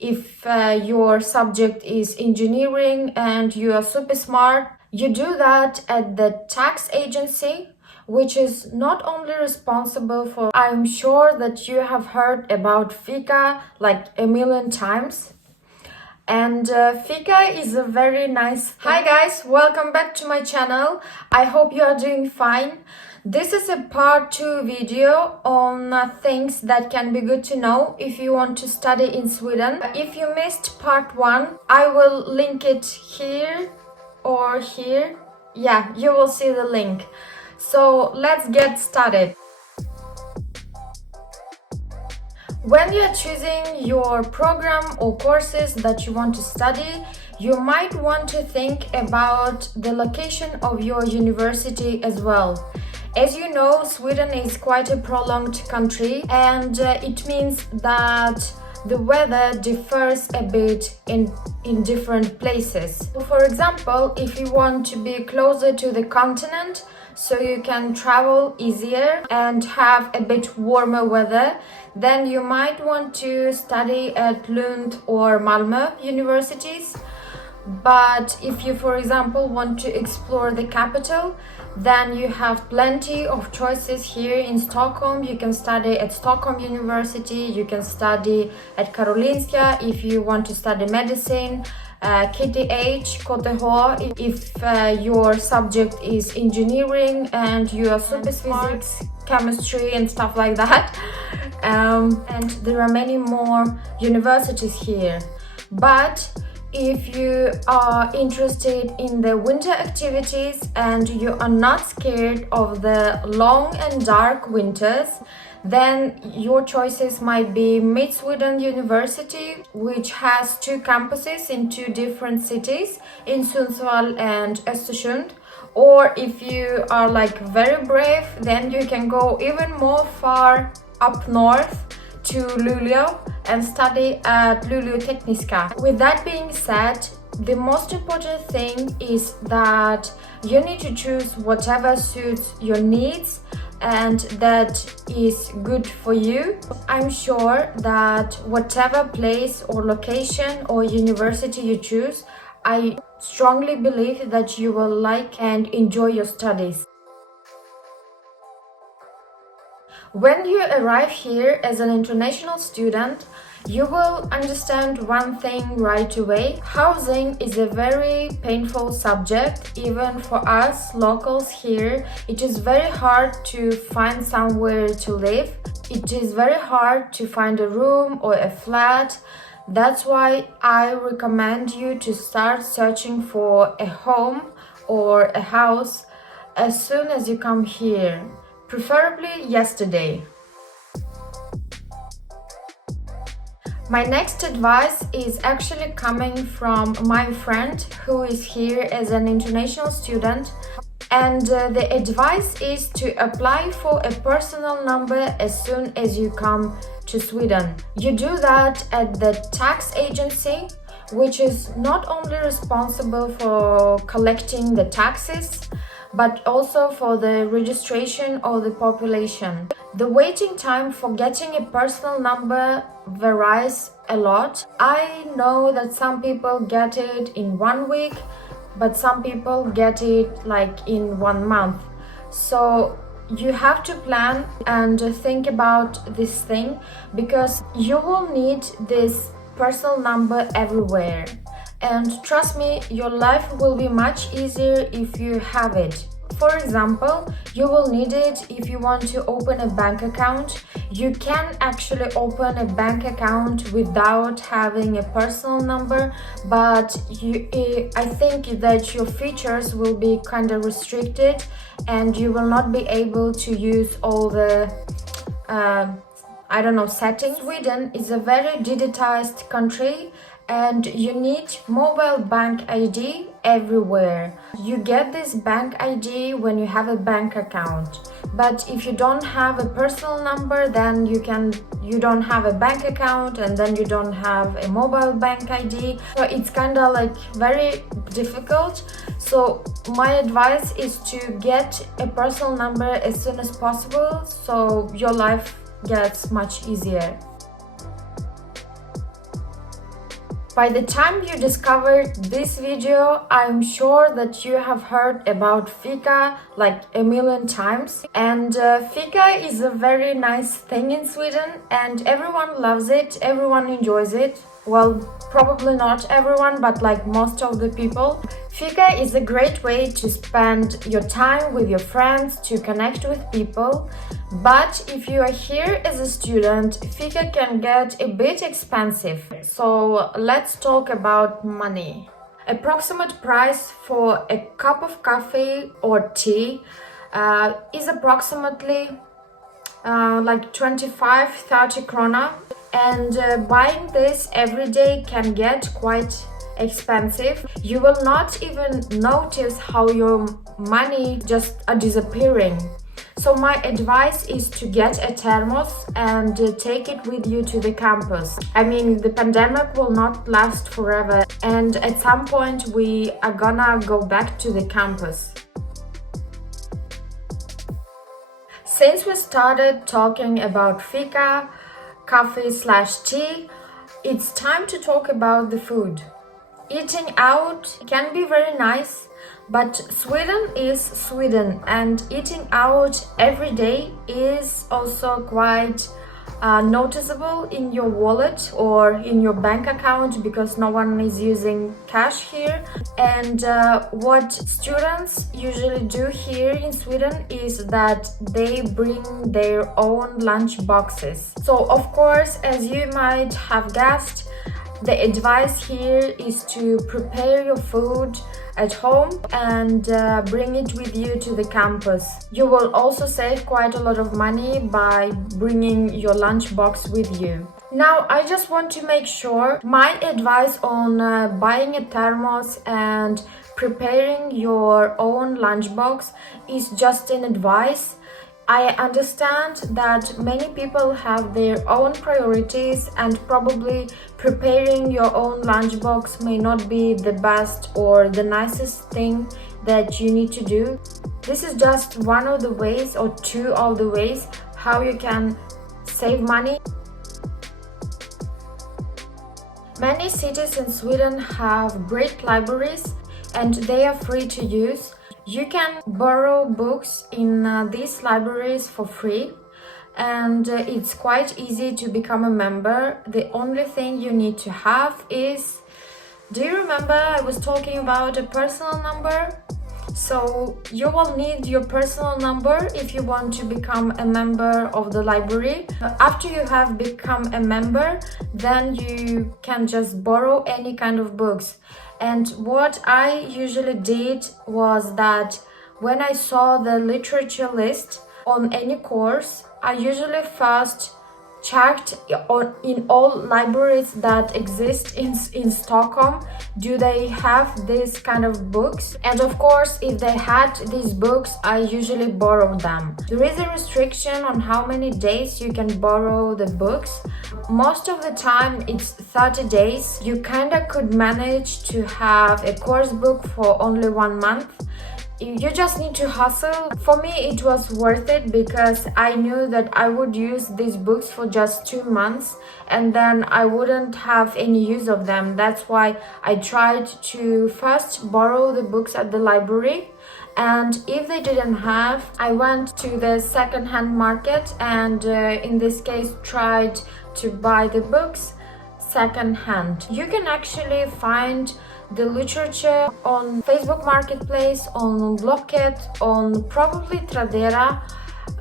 If your subject is engineering and you are super smart, you do that at the tax agency, which is not only responsible for, I'm sure that you have heard about fika like a million times. And fika is a very nice thing. Hi guys, welcome back to my channel. I hope you are doing fine. This is a part 2 video on things that can be good to know if you want to study in Sweden. If you missed part 1, I will link it here or here. Yeah, you will see the link. So let's get started. When you are choosing your program or courses that you want to study, you might want to think about the location of your university as well. As you know, Sweden is quite a prolonged country, and it means that the weather differs a bit in different places. For example, if you want to be closer to the continent, so you can travel easier and have a bit warmer weather, then you might want to study at Lund or Malmö universities. But if you, for example, want to explore the capital, then you have plenty of choices here in Stockholm. You can study at Stockholm University, you can study at Karolinska if you want to study medicine, KTH, if your subject is engineering and you are super physics, chemistry and stuff like that. And there are many more universities here. But if you are interested in the winter activities and you are not scared of the long and dark winters, then your choices might be Mid-Sweden University, which has 2 campuses in 2 different cities, in Sundsvall and Östersund. Or if you are like very brave, then you can go even more far up north to Luleå and study at Luleå Tekniska. With that being said, the most important thing is that you need to choose whatever suits your needs and that is good for you. I'm sure that whatever place or location or university you choose, I strongly believe that you will like and enjoy your studies. When you arrive here as an international student, you will understand one thing right away. Housing is a very painful subject, even for us locals here. It is very hard to find somewhere to live. It is very hard to find a room or a flat. That's why I recommend you to start searching for a home or a house as soon as you come here, preferably yesterday. My next advice is actually coming from my friend who is here as an international student, and the advice is to apply for a personal number as soon as you come to Sweden. You do that at the tax agency, which is not only responsible for collecting the taxes, but also for the registration of the population. The waiting time for getting a personal number varies a lot. I know that some people get it in 1 week, but some people get it like in 1 month. So you have to plan and think about this thing, because you will need this personal number everywhere. And trust me, your life will be much easier if you have it. For example, you will need it if you want to open a bank account. You can actually open a bank account without having a personal number, but I think that your features will be kind of restricted and you will not be able to use all the settings. Sweden is a very digitized country and you need mobile bank ID everywhere. You get this bank ID when you have a bank account. But if you don't have a personal number, then you don't have a bank account and then you don't have a mobile bank ID. So it's kind of like very difficult. So my advice is to get a personal number as soon as possible so your life gets much easier. By the time you discovered this video, I'm sure that you have heard about fika like a million times. And fika is a very nice thing in Sweden and everyone loves it, everyone enjoys it. Well, probably not everyone, but like most of the people. Fika is a great way to spend your time with your friends, to connect with people. But if you are here as a student, fika can get a bit expensive. So let's talk about money. Approximate price for a cup of coffee or tea is approximately like 25-30 krona. And buying this every day can get quite expensive. You will not even notice how your money just disappearing. So my advice is to get a thermos and take it with you to the campus. I mean, the pandemic will not last forever, and at some point we are gonna go back to the campus. Since we started talking about fika, coffee/tea, it's time to talk about the food. Eating out can be very nice, but Sweden is Sweden, and eating out every day is also quite noticeable in your wallet or in your bank account because no one is using cash here. And what students usually do here in Sweden is that they bring their own lunch boxes. So of course, as you might have guessed, the advice here is to prepare your food at home and bring it with you to the campus. You will also save quite a lot of money by bringing your lunch box with you. Now, I just want to make sure my advice on buying a thermos and preparing your own lunchbox is just an advice. I understand that many people have their own priorities and probably preparing your own lunchbox may not be the best or the nicest thing that you need to do. This is just one of the ways or two of the ways how you can save money. Many cities in Sweden have great libraries and they are free to use. You can borrow books in these libraries for free, and it's quite easy to become a member. The only thing you need to have is, do you remember I was talking about a personal number? So you will need your personal number if you want to become a member of the library. After you have become a member, then you can just borrow any kind of books. And what I usually did was that when I saw the literature list on any course, I usually first checked in all libraries that exist in Stockholm, do they have this kind of books? And of course, if they had these books, I usually borrowed them. There is a restriction on how many days you can borrow the books. Most of the time it's 30 days. You kinda could manage to have a course book for only 1 month. You just need to hustle. For me, it was worth it because I knew that I would use these books for just 2 months and then I wouldn't have any use of them. That's why I tried to first borrow the books at the library. And if they didn't have, I went to the second-hand market and in this case tried to buy the books second-hand. You can actually find the literature on Facebook Marketplace, on Blocket, on probably Tradera,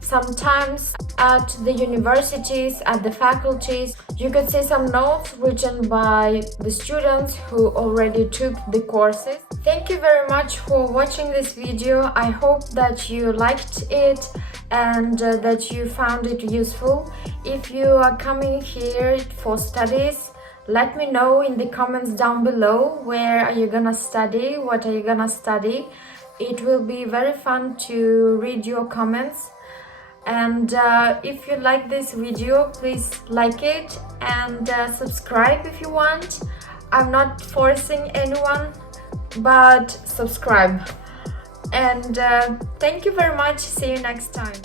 sometimes at the universities, at the faculties. You could see some notes written by the students who already took the courses. Thank you very much for watching this video. I hope that you liked it and that you found it useful. If you are coming here for studies, let me know in the comments down below where are you gonna study, what are you gonna study. It will be very fun to read your comments. And if you like this video, please like it and subscribe if you want. I'm not forcing anyone, but subscribe. And thank you very much. See you next time.